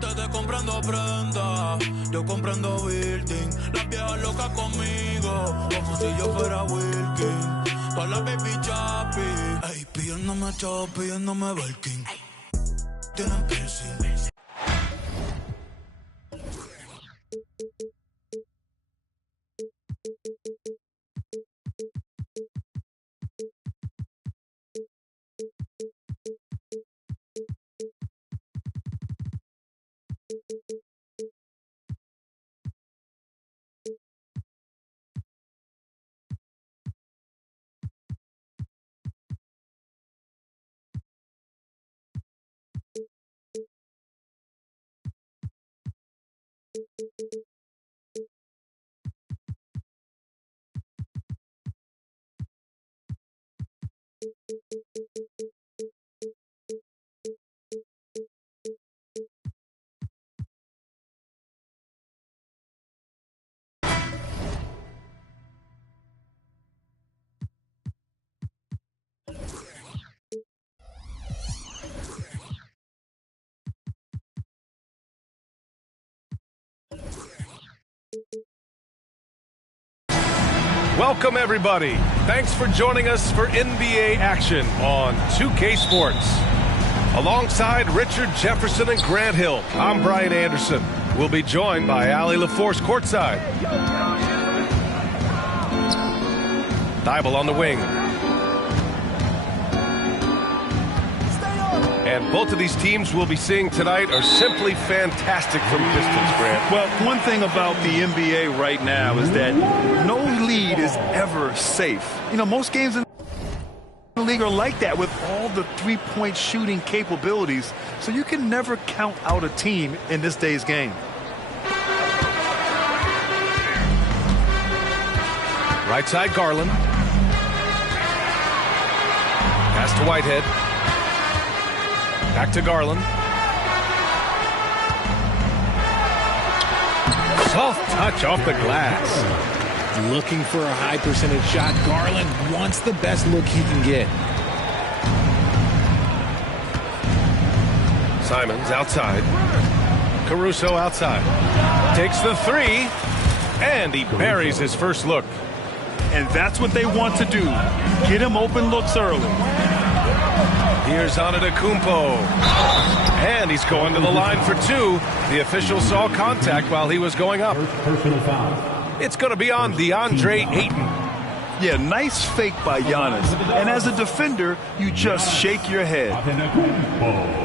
Ustedes comprando prenda, yo comprando building. Las viejas locas conmigo, como si yo fuera Wilkin. Todas las baby chappy, ey, pidiéndome chop, pidiéndome Belkin. Tienen piercing. Welcome, everybody. Thanks for joining us for NBA action on 2K Sports. Alongside Richard Jefferson and Grant Hill, I'm Brian Anderson. We'll be joined by Allie LaForce courtside. Thibault on the wing. And both of these teams we'll be seeing tonight are simply fantastic from distance, Grant. Well, one thing about the NBA right now is that no lead is ever safe. You know, most games in the league are like that with all the three-point shooting capabilities, so you can never count out a team in this day's game. Right side, Garland. Pass to Whitehead. Back to Garland. Soft touch off the glass. Looking for a high percentage shot. Garland wants the best look he can get. Simons outside. Caruso outside. Takes the three. And he buries his first look. And that's what they want to do. Get him open looks early. Here's Antetokounmpo. And he's going to the line for two. The official saw contact while he was going up. Personal foul. It's going to be on DeAndre Ayton. Yeah, nice fake by Giannis. And as a defender, you just shake your head.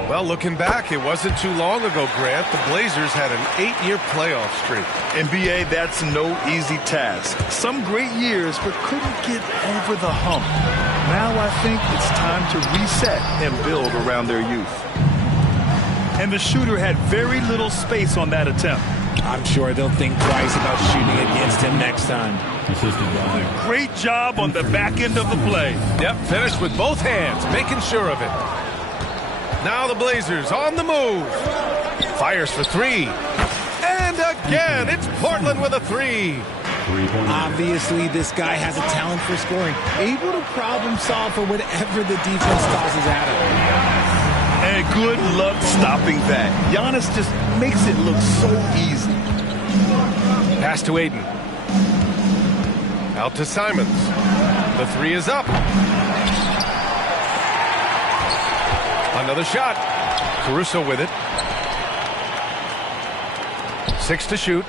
Well, looking back, it wasn't too long ago, Grant. The Blazers had an 8-year playoff streak. NBA, that's no easy task. Some great years, but couldn't get over the hump. Now I think it's time to reset and build around their youth. And the shooter had very little space on that attempt. I'm sure they'll think twice about shooting against him next time. Great job on the back end of the play. Yep, finished with both hands, making sure of it. Now the Blazers on the move. Fires for three. And again, it's Portland with a three. Obviously, this guy has a talent for scoring. Able to problem solve for whatever the defense tosses at him. And good luck stopping that. Giannis just makes it look so easy. Pass to Ayton. Out to Simons. The three is up. Another shot. Caruso with it. 6 to shoot.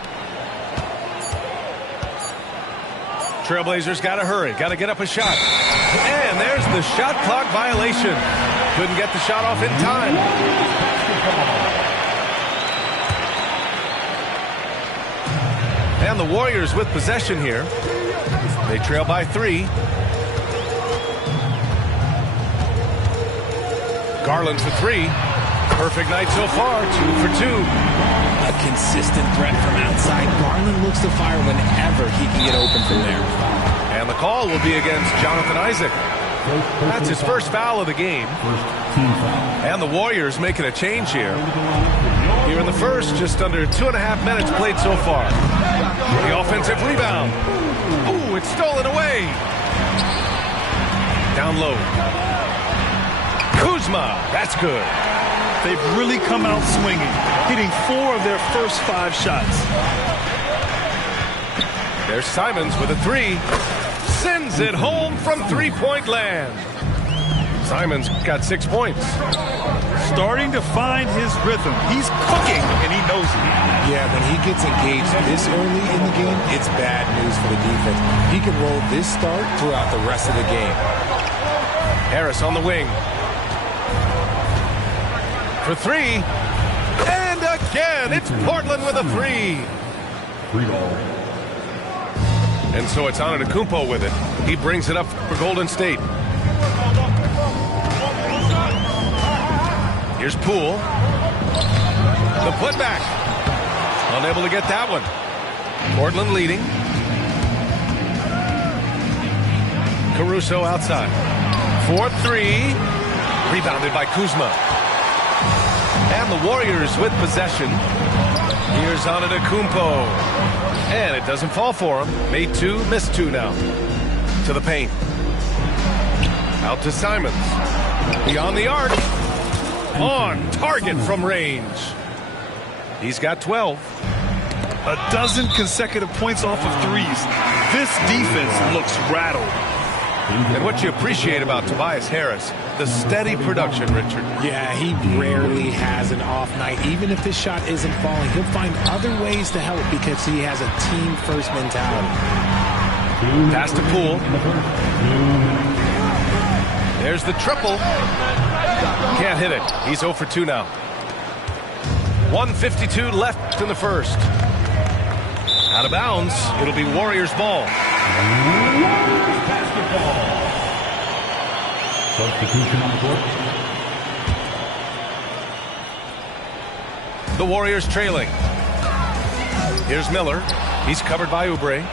Trailblazers got to hurry. Got to get up a shot. And there's the shot clock violation. Couldn't get the shot off in time. And the Warriors with possession here. They trail by 3. Garland for 3. Perfect night so far. 2 for 2. A consistent threat from outside. Garland looks to fire whenever he can get open from there. And the call will be against Jonathan Isaac. That's his first foul of the game. And the Warriors making a change here. Here in the first, just under 2.5 minutes played so far. The offensive rebound. Ooh, it's stolen away. Down low. Kuzma, that's good. They've really come out swinging, hitting 4 of their first 5 shots. There's Simons with a 3. Sends it home from three-point land. Simons got 6 points. Starting to find his rhythm. He's cooking, and he knows it. Yeah, when he gets engaged this early in the game, it's bad news for the defense. He can roll this start throughout the rest of the game. Harris on the wing. For 3. And again, it's Portland with a 3. And so it's Antetokounmpo with it. He brings it up for Golden State. Here's Poole. The putback. Unable to get that one. Portland leading. Caruso outside. 4-3. Rebounded by Kuzma. And the Warriors with possession. Here's Antetokounmpo. And it doesn't fall for him. Made 2, missed 2 now. To the paint. Out to Simons. Beyond the arc. On target from range. He's got 12. A dozen consecutive points off of threes. This defense looks rattled. And what you appreciate about Tobias Harris, the steady production, Richard. Yeah, he rarely has an off night. Even if his shot isn't falling, he'll find other ways to help because he has a team-first mentality. Pass to Poole. There's the triple. Can't hit it. He's 0 for 2 now. 1:52 left in the first. Out of bounds. It'll be Warriors ball. Substitution on the court. The Warriors trailing. Here's Miller. He's covered by Oubre.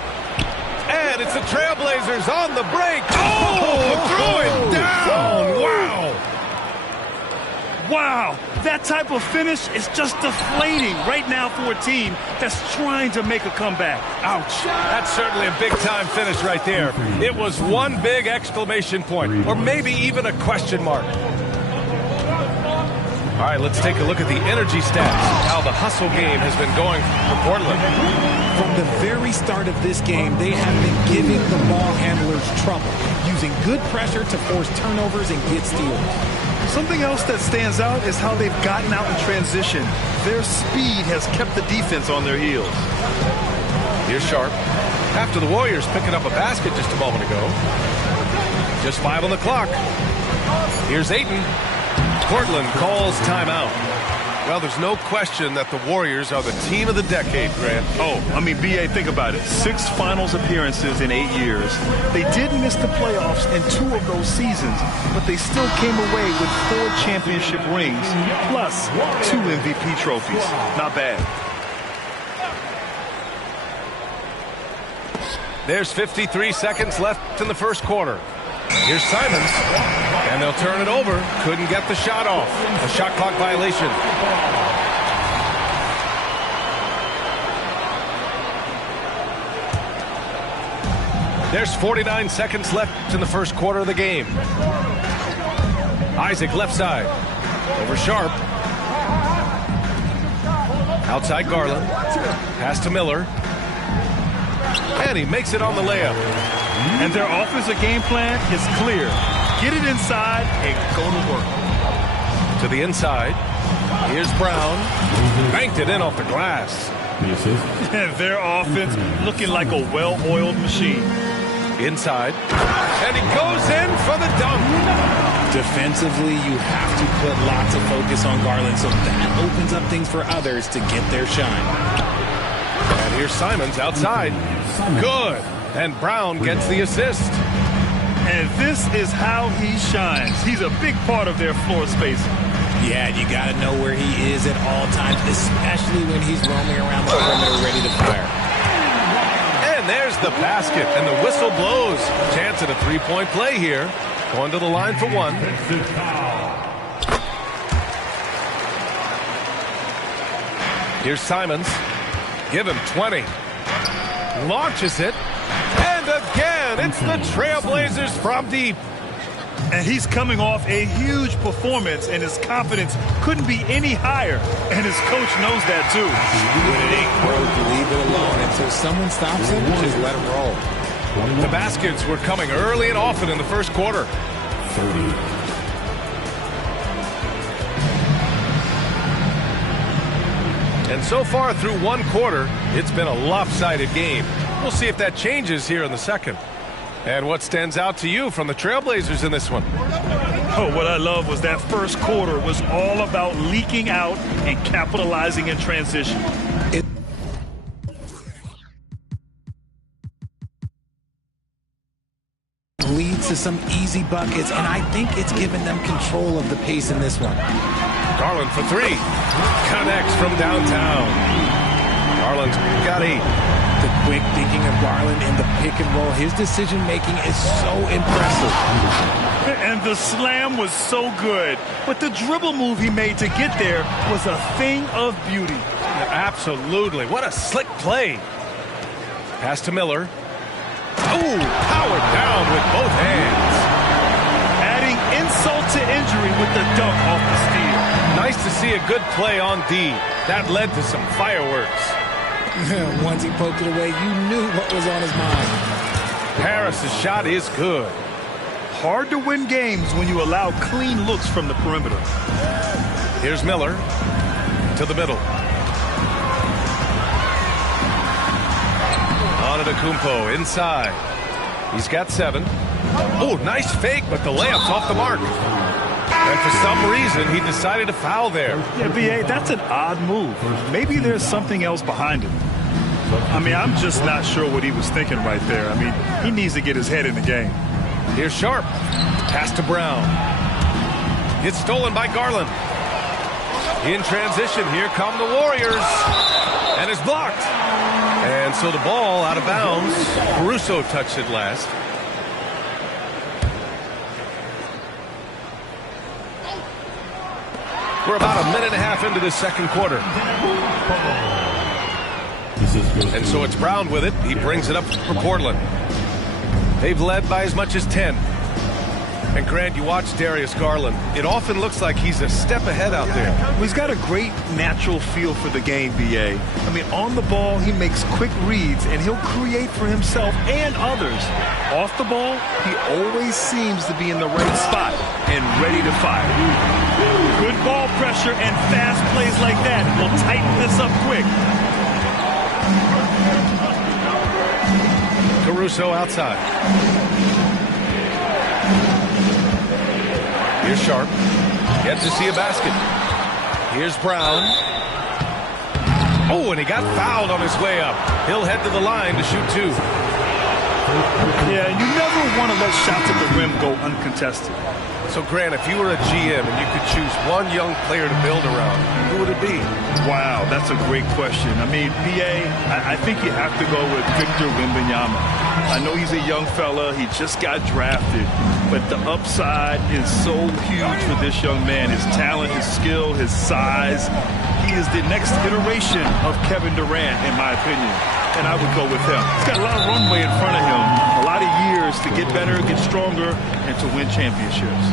And it's the Trailblazers on the break. Oh, threw it down. Wow. Wow, that type of finish is just deflating right now for a team that's trying to make a comeback. Ouch. That's certainly a big-time finish right there. It was one big exclamation point, or maybe even a question mark. All right, let's take a look at the energy stats, how the hustle game has been going for Portland. From the very start of this game, they have been giving the ball handlers trouble, using good pressure to force turnovers and get steals. Something else that stands out is how they've gotten out in transition. Their speed has kept the defense on their heels. Here's Sharp. After the Warriors picking up a basket just a moment ago. Just 5 on the clock. Here's Ayton. Portland calls timeout. Well, there's no question that the Warriors are the team of the decade, Grant. Oh, I mean, B.A., think about it. 6 finals appearances in 8 years. They did miss the playoffs in 2 of those seasons, but they still came away with 4 championship rings, plus 2 MVP trophies. Not bad. There's 53 seconds left in the first quarter. Here's Simons, and they'll turn it over. Couldn't get the shot off. A shot clock violation. There's 49 seconds left in the first quarter of the game. Isaac left side. Over Sharp. Outside Garland. Pass to Miller. And he makes it on the layup. And their offensive game plan is clear. Get it inside and go to work. To the inside. Here's Brown. Banked it in off the glass. And their offense looking like a well-oiled machine. Inside. And he goes in for the dunk. Defensively, you have to put lots of focus on Garland, so that opens up things for others to get their shine. And here's Simons outside. Good. And Brown gets the assist. And this is how he shines. He's a big part of their floor spacing. Yeah, you got to know where he is at all times, especially when he's roaming around the perimeter ready to fire. And there's the basket, and the whistle blows. Chance at a three-point play here. Going to the line for one. Here's Simons. Give him 20. Launches it. And again, it's the Trailblazers from deep. And he's coming off a huge performance, and his confidence couldn't be any higher. And his coach knows that, too. When it ain't broke, leave it alone. Until someone stops him, just let him roll. The baskets were coming early and often in the first quarter. 30. And so far through one quarter, it's been a lopsided game. We'll see if that changes here in the second. And what stands out to you from the Trailblazers in this one? Oh, what I love was that first quarter was all about leaking out and capitalizing in transition. Leads to some easy buckets, and I think it's given them control of the pace in this one. Garland for three. Connects from downtown. Garland's got 8. The quick thinking of Garland in the pick and roll, his decision-making is so impressive. And the slam was so good, but the dribble move he made to get there was a thing of beauty. Absolutely. What a slick play. Pass to Miller. Oh, powered down with both hands. Adding insult to injury with the dunk off the steal. Nice to see a good play on D. That led to some fireworks. Once he poked it away, you knew what was on his mind. Harris's shot is good. Hard to win games when you allow clean looks from the perimeter. Here's Miller to the middle. Antetokounmpo inside. He's got 7. Oh, nice fake, but the layup's off the mark. And for some reason, he decided to foul there. Yeah, B.A., that's an odd move. Maybe there's something else behind it. I mean, I'm just not sure what he was thinking right there. I mean, he needs to get his head in the game. Here's Sharp. Pass to Brown. It's stolen by Garland. In transition, here come the Warriors. And it's blocked. And so the ball out of bounds. Caruso touched it last. We're about a minute and a half into this second quarter. And so it's Brown with it. He brings it up for Portland. They've led by as much as 10. And Grant, you watch Darius Garland. It often looks like he's a step ahead out there. Well, he's got a great natural feel for the game, B.A. I mean, on the ball, he makes quick reads, and he'll create for himself and others. Off the ball, he always seems to be in the right spot and ready to fire. Good ball pressure and fast plays like that will tighten this up quick. Caruso outside. Here's Sharp. Yet to see a basket. Here's Brown. Oh, and he got fouled on his way up. He'll head to the line to shoot 2. Yeah, you never want to let shots at the rim go uncontested. So, Grant, if you were a GM and you could choose one young player to build around, who would it be? Wow, that's a great question. I mean, B.A., I think you have to go with Victor Wembanyama. I know he's a young fella. He just got drafted. But the upside is so huge for this young man. His talent, his skill, his size. He is the next iteration of Kevin Durant, in my opinion. And I would go with him. He's got a lot of runway in front of him. A lot of years to get better, get stronger, and to win championships.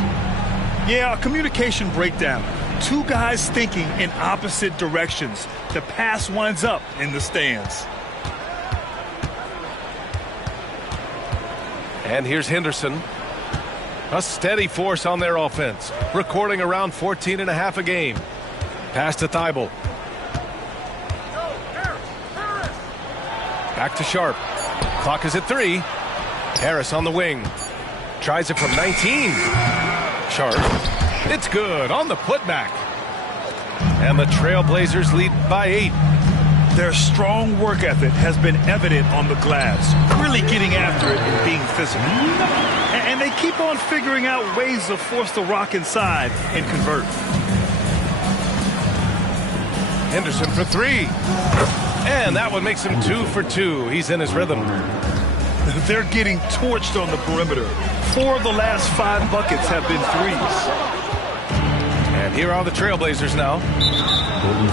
Yeah, a communication breakdown. 2 guys thinking in opposite directions. The pass winds up in the stands. And here's Henderson. A steady force on their offense. Recording around 14.5 a game. Pass to Thibault. Back to Sharp. Clock is at 3. Harris on the wing. Tries it from 19. Sharp. It's good on the putback. And the Trailblazers lead by 8. Their strong work ethic has been evident on the glass. Really getting after it and being physical. And they keep on figuring out ways to force the rock inside and convert. Henderson for 3. And that one makes him 2 for 2. He's in his rhythm. They're getting torched on the perimeter. 4 of the last 5 buckets have been threes. And here are the Trailblazers now.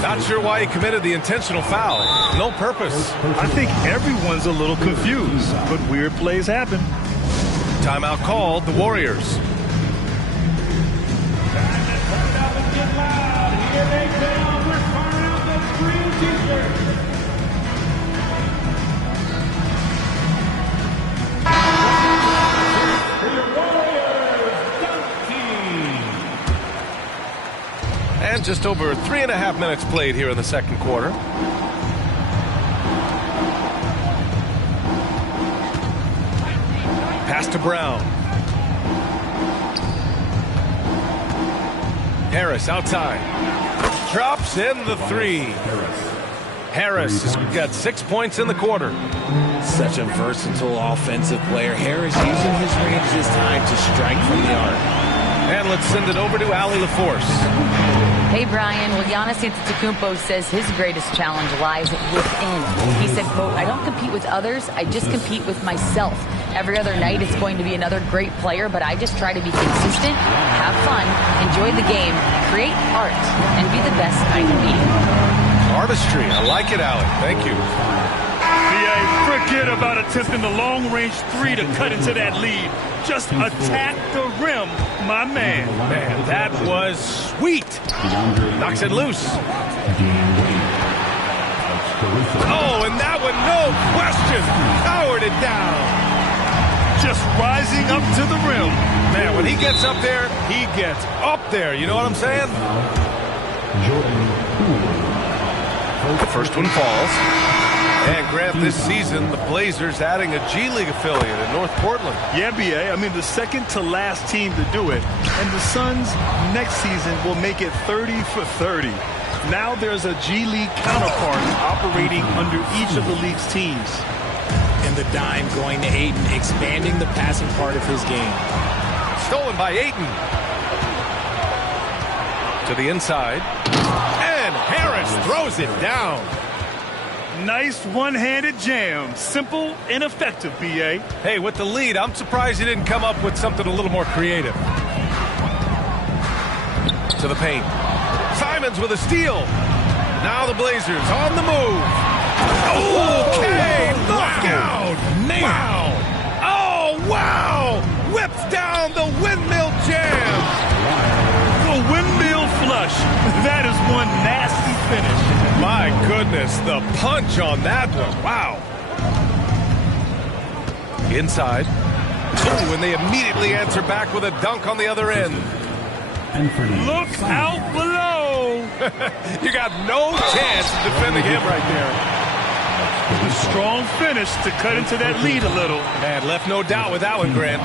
Not sure why he committed the intentional foul. No purpose. I think everyone's a little confused, but weird plays happen. Timeout called, the Warriors. just over 3.5 minutes played here in the second quarter. Pass to Brown. Harris outside. Drops in the three. Harris has got 6 points in the quarter. Such a versatile offensive player. Harris using his range this time to strike from the arc. And let's send it over to Allie LaForce. Hey, Brian. Well, Giannis Antetokounmpo says his greatest challenge lies within. He said, quote, I don't compete with others. I just compete with myself. Every other night it's going to be another great player, but I just try to be consistent, have fun, enjoy the game, create art, and be the best I can be. Artistry. I like it, Allie. Thank you. Forget about attempting the long-range three to cut into that lead. Just attack the rim, my man. Man, that was sweet. Knocks it loose. Oh, and that one, no question, powered it down. Just rising up to the rim. Man, when he gets up there, he gets up there. You know what I'm saying? The first one falls. And Grant, this season, the Blazers adding a G League affiliate in North Portland. Yeah, BA. I mean, the second to last team to do it. And the Suns next season will make it 30 for 30. Now there's a G League counterpart operating under each of the league's teams. And the dime going to Ayton, expanding the passing part of his game. Stolen by Ayton. To the inside. And Harris throws it down. Nice one-handed jam. Simple and effective, B.A. Hey, with the lead, I'm surprised he didn't come up with something a little more creative. To the paint. Simons with a steal. Now the Blazers on the move. Okay, knockout. Man. Wow. Oh, wow. Whips down the windmill jam. The windmill flush. That is one nasty finish. My goodness, the punch on that one. Wow. Inside. Oh, and they immediately answer back with a dunk on the other end. Look out below. You got no chance of defending him right there. A strong finish to cut into that lead a little. And left no doubt with that one, Grant.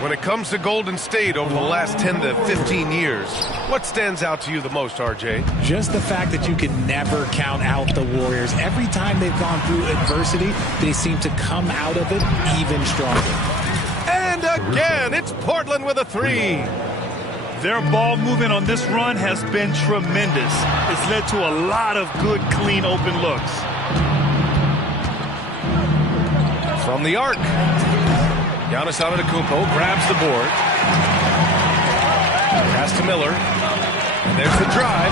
When it comes to Golden State over the last 10 to 15 years, what stands out to you the most, RJ? Just the fact that you can never count out the Warriors. Every time they've gone through adversity, they seem to come out of it even stronger. And again, it's Portland with a three. Their ball movement on this run has been tremendous. It's led to a lot of good, clean, open looks. From the arc. Giannis Antetokounmpo grabs the board. Pass to Miller. And there's the drive.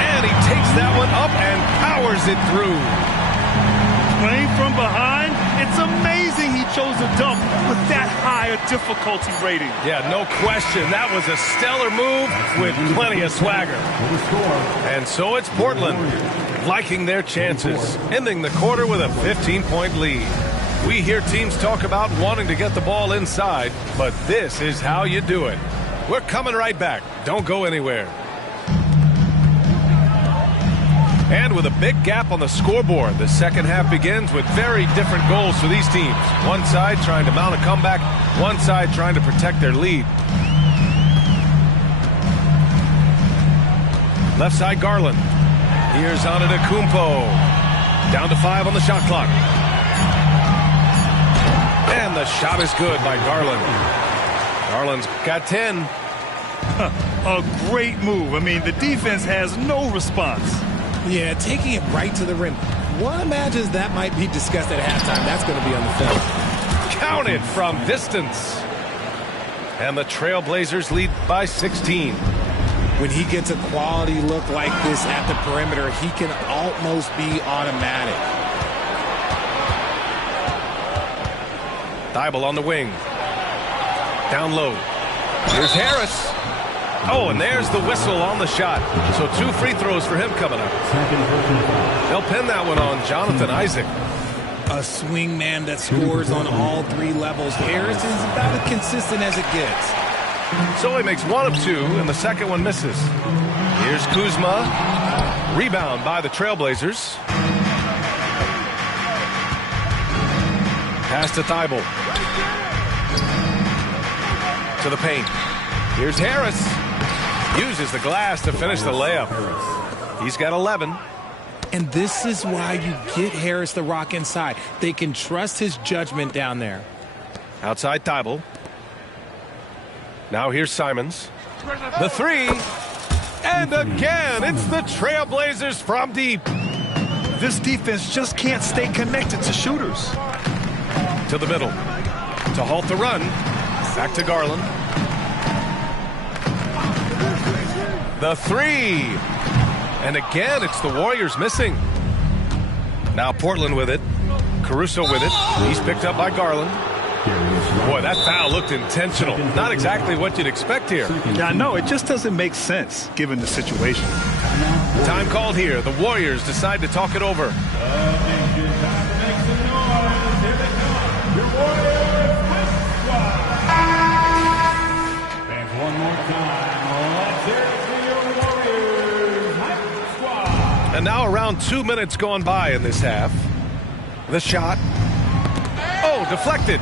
And he takes that one up and powers it through. Playing from behind, it's amazing he chose a dunk with that high a difficulty rating. Yeah, no question. That was a stellar move with plenty of swagger. And so it's Portland liking their chances, ending the quarter with a 15-point lead. We hear teams talk about wanting to get the ball inside, but this is how you do it. We're coming right back. Don't go anywhere. And with a big gap on the scoreboard, the second half begins with very different goals for these teams. One side trying to mount a comeback, one side trying to protect their lead. Left side, Garland. Here's Antetokounmpo. Down to 5 on the shot clock. And the shot is good by Garland. Garland's got 10. A great move. I mean, the defense has no response. Yeah, taking it right to the rim. One imagines that might be discussed at halftime. That's going to be on the film. Counted from distance. And the Trailblazers lead by 16. When he gets a quality look like this at the perimeter, he can almost be automatic. Thibault on the wing. Down low. Here's Harris. Oh, and there's the whistle on the shot. So 2 free throws for him coming up. They'll pin that one on Jonathan Isaac. A swing man that scores on all 3 levels. Harris is about as consistent as it gets. So he makes 1 of 2, and the second one misses. Here's Kuzma. Rebound by the Trailblazers. Pass to Thibault. To the paint. Here's Harris. Uses the glass to finish the layup. He's got 11. And this is why you get Harris the rock inside. They can trust his judgment down there. Outside Thibault. Now here's Simons. The three. And again, it's the Trailblazers from deep. This defense just can't stay connected to shooters. To the middle. To halt the run. Back to Garland. The three. And again, it's the Warriors missing. Now Portland with it. Caruso with it. He's picked up by Garland. Boy, that foul looked intentional. Not exactly what you'd expect here. Yeah, I know. It just doesn't make sense given the situation. Time called here. The Warriors decide to talk it over. And now around 2 minutes gone by in this half. The shot. Oh, deflected.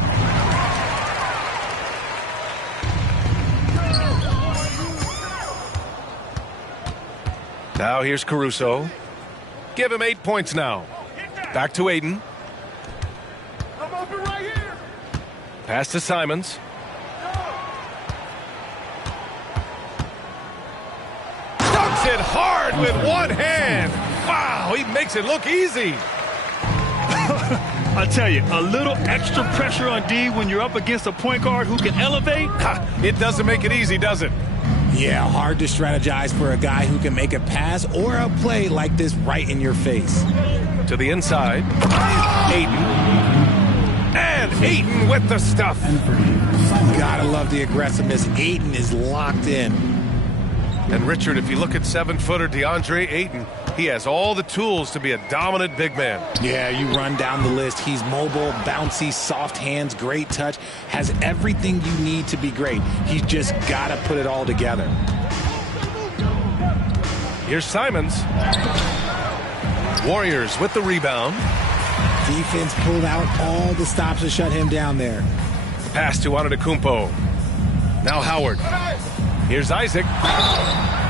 Now here's Caruso. Give him 8 points now. Back to Ayton. I'm open right here. Pass to Simons. Dunks it hard with one hand. Wow, he makes it look easy. I tell you, a little extra pressure on D when you're up against a point guard who can elevate. It doesn't make it easy, does it? Yeah, hard to strategize for a guy who can make a pass or a play like this right in your face. To the inside. Ayton. And Ayton with the stuff. Gotta love the aggressiveness. Ayton is locked in. And Richard, if you look at 7-footer DeAndre Ayton, he has all the tools to be a dominant big man. Yeah, you run down the list. He's mobile, bouncy, soft hands, great touch, has everything you need to be great. He's just got to put it all together. Here's Simons. Warriors with the rebound. Defense pulled out all the stops to shut him down there. Pass to Antetokounmpo. Now Howard. Here's Isaac.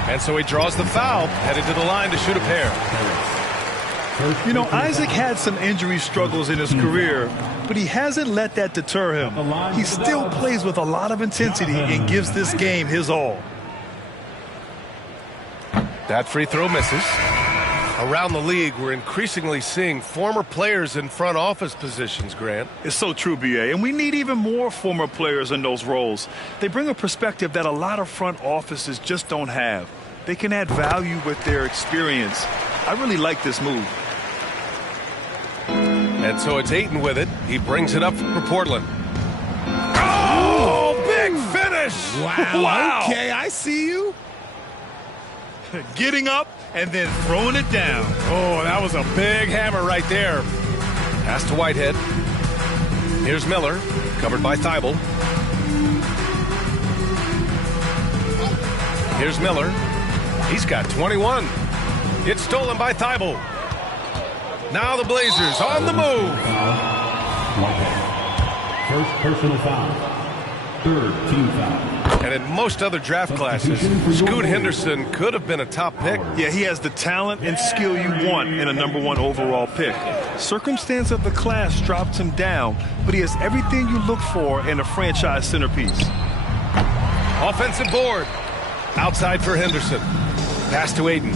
And so he draws the foul, headed to the line to shoot a pair. You know, Isaac had some injury struggles in his career, but he hasn't let that deter him. He still plays with a lot of intensity and gives this game his all. That free throw misses. Around the league, we're increasingly seeing former players in front office positions, Grant. It's so true, B.A., and we need even more former players in those roles. They bring a perspective that a lot of front offices just don't have. They can add value with their experience. I really like this move. And so it's Ayton with it. He brings it up for Portland. Oh, big finish! Wow. Okay, I see you. Getting up and then throwing it down. Oh, that was a big hammer right there. Pass to Whitehead. Here's Miller, covered by Thibault. Here's Miller. He's got 21. It's stolen by Thibault. Now the Blazers on the move. First personal foul. Third team foul. And in most other draft classes, Scoot Henderson could have been a top pick. Yeah, he has the talent and skill you want in a #1 overall pick. Circumstance of the class dropped him down, but he has everything you look for in a franchise centerpiece. Offensive board. Outside for Henderson. Pass to Ayton.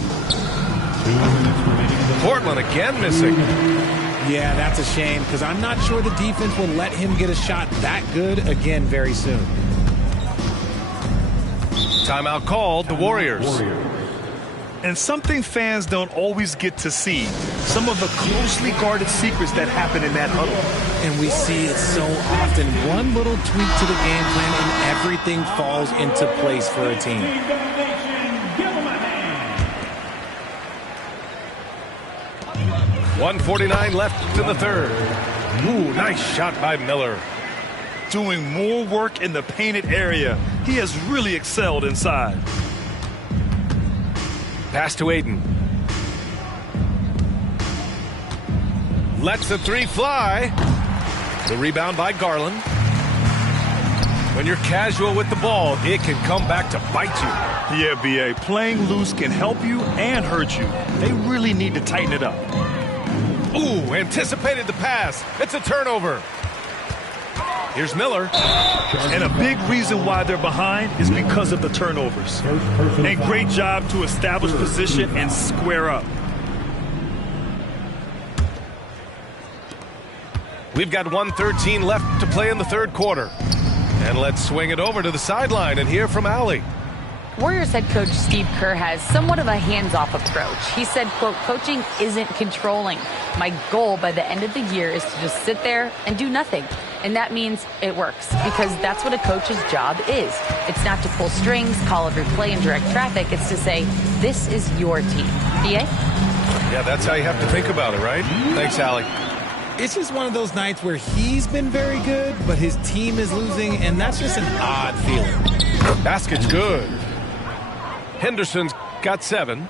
Portland again missing. Yeah, that's a shame because I'm not sure the defense will let him get a shot that good again very soon. Timeout called, the Warriors. And something fans don't always get to see, some of the closely guarded secrets that happen in that huddle. And we see it so often. One little tweak to the game plan and everything falls into place for a team. 1:49 left in the third. Ooh, nice shot by Miller. Doing more work in the painted area. He has really excelled inside. Pass to Aiden. Lets the three fly. The rebound by Garland. When you're casual with the ball, it can come back to bite you. Yeah, B.A., playing loose can help you and hurt you. They really need to tighten it up. Ooh, anticipated the pass. It's a turnover. Here's Miller. And a big reason why they're behind is because of the turnovers. And great job to establish position and square up. We've got 1:13 left to play in the third quarter. And let's swing it over to the sideline and hear from Allie. Warriors head coach Steve Kerr has somewhat of a hands-off approach. He said, quote, coaching isn't controlling. My goal by the end of the year is to just sit there and do nothing. And that means it works because that's what a coach's job is. It's not to pull strings, call every play, and direct traffic. It's to say, this is your team. B.A.? Yeah, that's how you have to think about it, right? Thanks, Allie. It's just one of those nights where he's been very good, but his team is losing, and that's just an odd feeling. Basket's good. Henderson's got 7.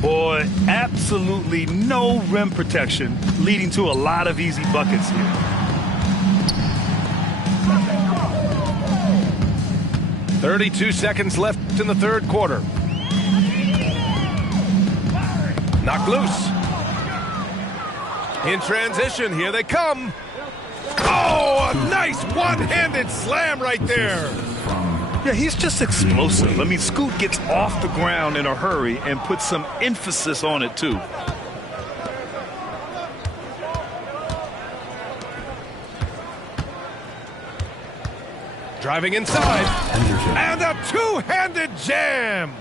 Boy, absolutely no rim protection, leading to a lot of easy buckets here. .32 seconds left in the third quarter. Knocked loose. In transition, here they come. Oh, a nice one-handed slam right there. Yeah, he's just explosive. I mean, Scoot gets off the ground in a hurry and puts some emphasis on it, too. Driving inside. And a two-handed jam.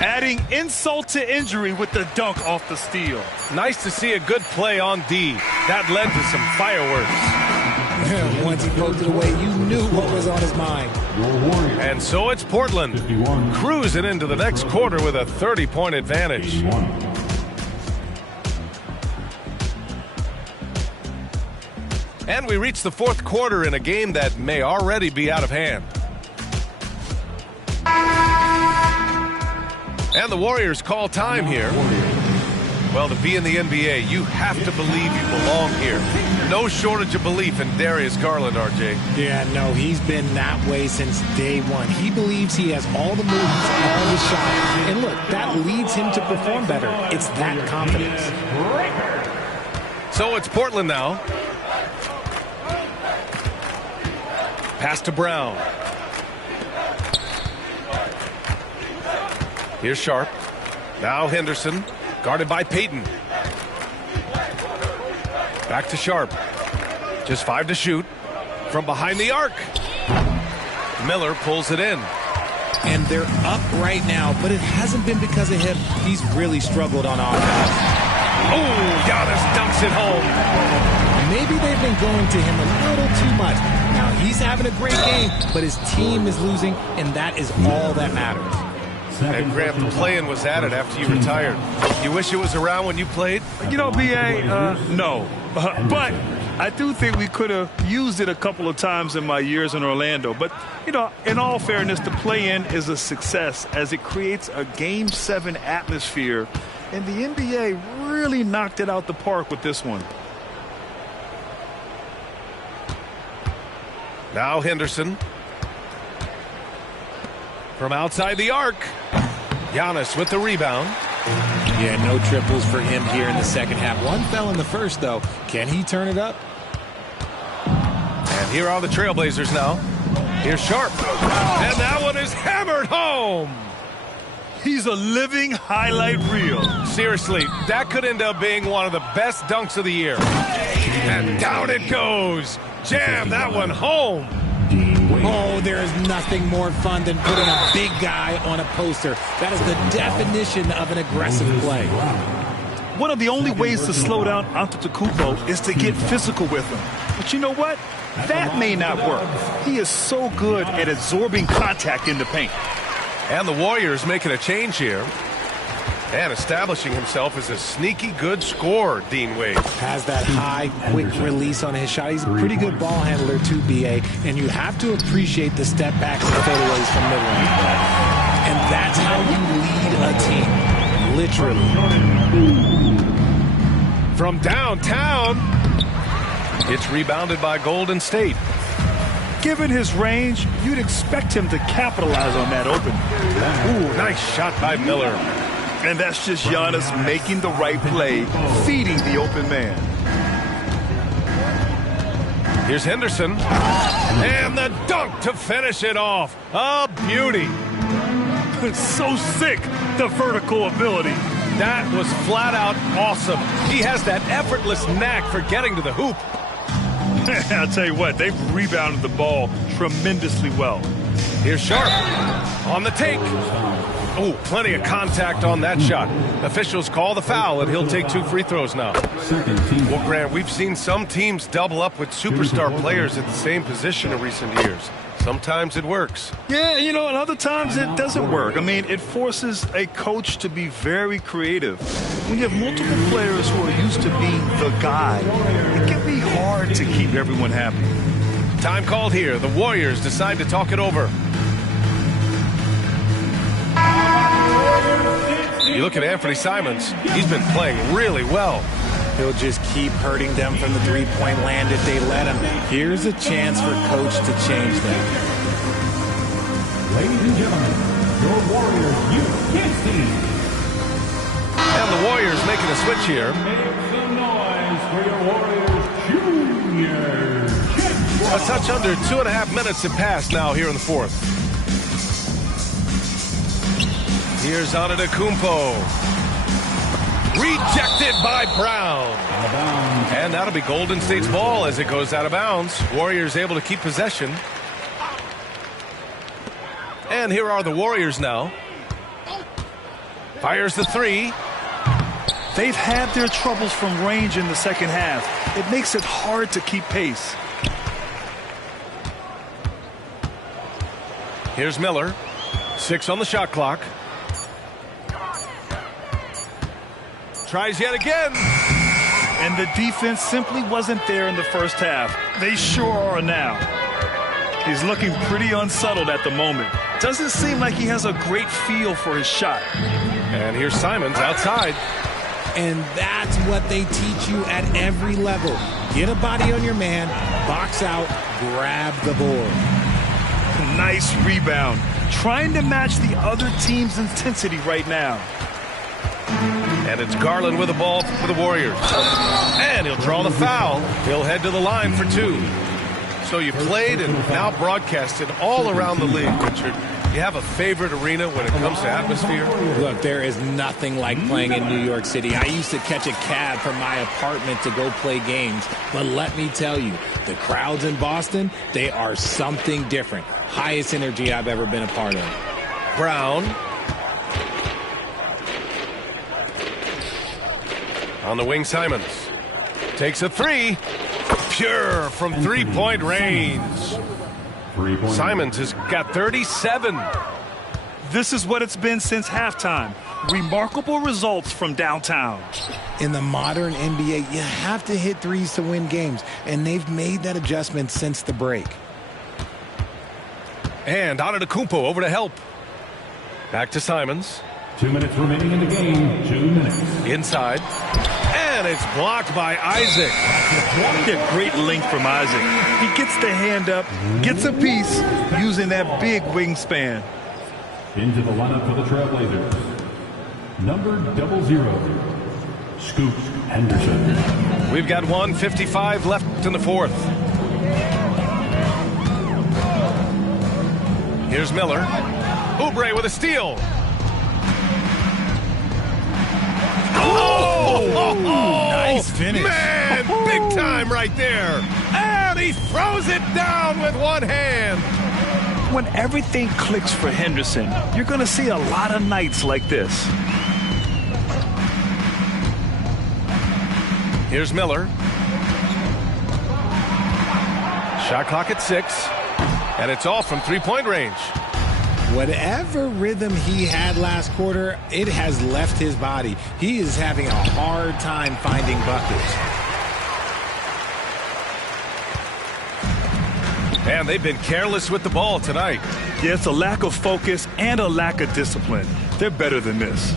Adding insult to injury with the dunk off the steal. Nice to see a good play on D. That led to some fireworks. Once he poked it away, you knew what was on his mind. And so it's Portland cruising into the next quarter with a 30-point advantage. And we reach the fourth quarter in a game that may already be out of hand. And the Warriors call time here. Well, to be in the NBA, you have to believe you belong here. No shortage of belief in Darius Garland, RJ. Yeah, no, he's been that way since day one. He believes he has all the moves, all the shots. And look, that leads him to perform better. It's that confidence. So it's Portland now. Pass to Brown. Here's Sharp. Now Henderson. Guarded by Payton. Back to Sharp. Just 5 to shoot. From behind the arc. Miller pulls it in. And they're up right now, but it hasn't been because of him. He's really struggled on offense. Oh, Giannis dunks it home. Maybe they've been going to him a little too much. Now he's having a great game, but his team is losing, and that is all that matters. And Grant, the play-in was added after you retired. You wish it was around when you played? You know, B.A., no. But I do think we could have used it a couple of times in my years in Orlando. But, you know, in all fairness, the play-in is a success as it creates a Game 7 atmosphere. And the NBA really knocked it out the park with this one. Now Henderson. From outside the arc. Giannis with the rebound. Yeah, no triples for him here in the second half. One fell in the first, though. Can he turn it up? And here are the Trailblazers now. Here's Sharp. And that one is hammered home. He's a living highlight reel. Seriously, that could end up being one of the best dunks of the year. And down it goes. Jam that one home. Oh, there is nothing more fun than putting a big guy on a poster. That is the definition of an aggressive play. One of the only ways to slow down Antetokounmpo is to get physical with him. But you know what? That may not work. He is so good at absorbing contact in the paint. And the Warriors making a change here. And establishing himself as a sneaky good scorer, Dean Wade. Has that high, quick release on his shot. He's a pretty good ball handler too, B.A. And you have to appreciate the step backs and fadeaways from mid-range. And that's how you lead a team. Literally. From downtown, it's rebounded by Golden State. Given his range, you'd expect him to capitalize on that open. Ooh, nice shot by Miller. And that's just Giannis making the right play, feeding the open man. Here's Henderson. And the dunk to finish it off. A beauty. So sick, the vertical ability. That was flat out awesome. He has that effortless knack for getting to the hoop. I'll tell you what, they've rebounded the ball tremendously well. Here's Sharp on the take. Oh, plenty of contact on that shot. Officials call the foul, and he'll take 2 free throws now. Well, Grant, we've seen some teams double up with superstar players at the same position in recent years. Sometimes it works. Yeah, you know, and other times it doesn't work. I mean, it forces a coach to be very creative. When you have multiple players who are used to being the guy, it can be hard to keep everyone happy. Time called here. The Warriors decide to talk it over. You look at Anthony Simons. He's been playing really well. He'll just keep hurting them from the three-point land if they let him. Here's a chance for Coach to change that. Ladies and gentlemen, your Warriors U.K. team. And the Warriors making a switch here. Make some noise for your Warriors Junior. A touch under 2.5 minutes have passed now here in the fourth. Here's Antetokounmpo. Rejected by Brown. And that'll be Golden State's ball as it goes out of bounds. Warriors able to keep possession. And here are the Warriors now. Fires the 3. They've had their troubles from range in the second half. It makes it hard to keep pace. Here's Miller. 6 on the shot clock. Tries yet again. And the defense simply wasn't there in the first half. They sure are now. He's looking pretty unsettled at the moment. Doesn't seem like he has a great feel for his shot. And here's Simons outside. And that's what they teach you at every level. Get a body on your man, box out, grab the board. Nice rebound. Trying to match the other team's intensity right now. And it's Garland with the ball for the Warriors. And he'll draw the foul. He'll head to the line for 2. So you played and now broadcasted all around the league, Richard. You have a favorite arena when it comes to atmosphere? Look, there is nothing like playing in New York City. I used to catch a cab from my apartment to go play games. But let me tell you, the crowds in Boston, they are something different. Highest energy I've ever been a part of. Brown. On the wing, Simons. Takes a 3. Pure from three-point range. Simons has got 37. This is what it's been since halftime. Remarkable results from downtown. In the modern NBA, you have to hit threes to win games, and they've made that adjustment since the break. And Antetokounmpo over to help. Back to Simons. 2 minutes remaining in the game. 2 minutes. Inside. And it's blocked by Isaac. Yeah, great length from Isaac. He gets the hand up, gets a piece using that big wingspan. Into the lineup for the Trailblazers. Number 00, Scoot Henderson. We've got 1:55 left in the fourth. Here's Miller. Oubre with a steal. Oh, nice finish. Man, big time right there. And he throws it down with one hand. When everything clicks for Henderson, you're going to see a lot of nights like this. Here's Miller. Shot clock at 6. And it's all from three-point range. Whatever rhythm he had last quarter, it has left his body. He is having a hard time finding buckets. And they've been careless with the ball tonight. Yeah, it's a lack of focus and a lack of discipline. They're better than this.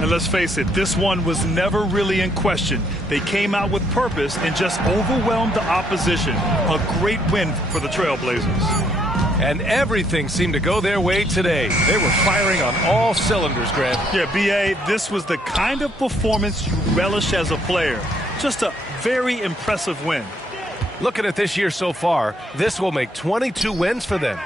And let's face it, this one was never really in question. They came out with purpose and just overwhelmed the opposition. A great win for the Trailblazers. And everything seemed to go their way today. They were firing on all cylinders, Grant. Yeah, B.A., this was the kind of performance you relish as a player. Just a very impressive win. Looking at this year so far, this will make 22 wins for them.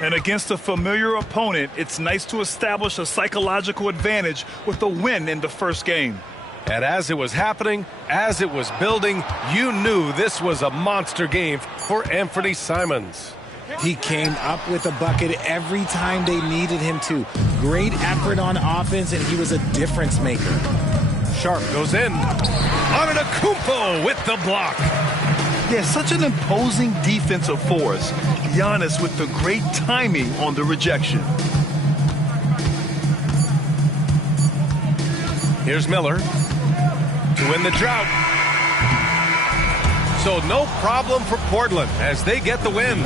And against a familiar opponent, it's nice to establish a psychological advantage with a win in the first game. And as it was happening, as it was building, you knew this was a monster game for Anthony Simons. He came up with a bucket every time they needed him to. Great effort on offense, and he was a difference maker. Sharp goes in. Antetokounmpo with the block. Yeah, such an imposing defensive force. Giannis with the great timing on the rejection. Here's Miller to win the drought. So no problem for Portland as they get the win.